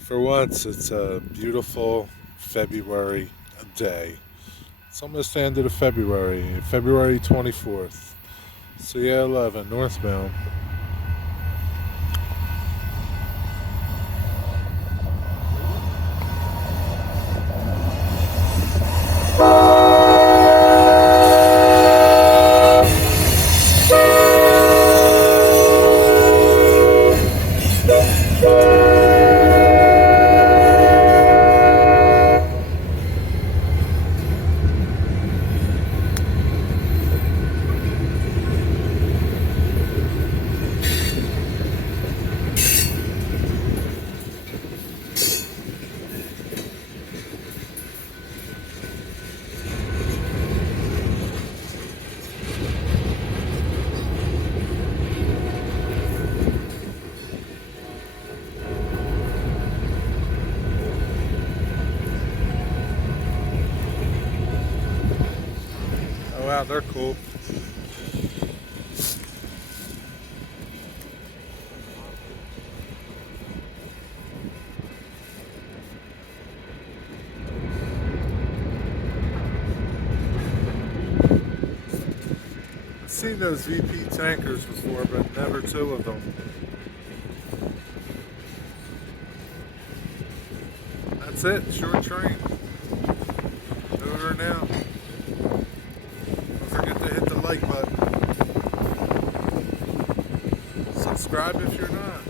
For once, it's a beautiful February day. It's almost the end of the February, February 24th. CA-11 northbound. Oh wow, they're cool. I've seen those VP tankers before, but never two of them. That's it, short train. Over now. Don't forget to hit the like button. Subscribe if you're not.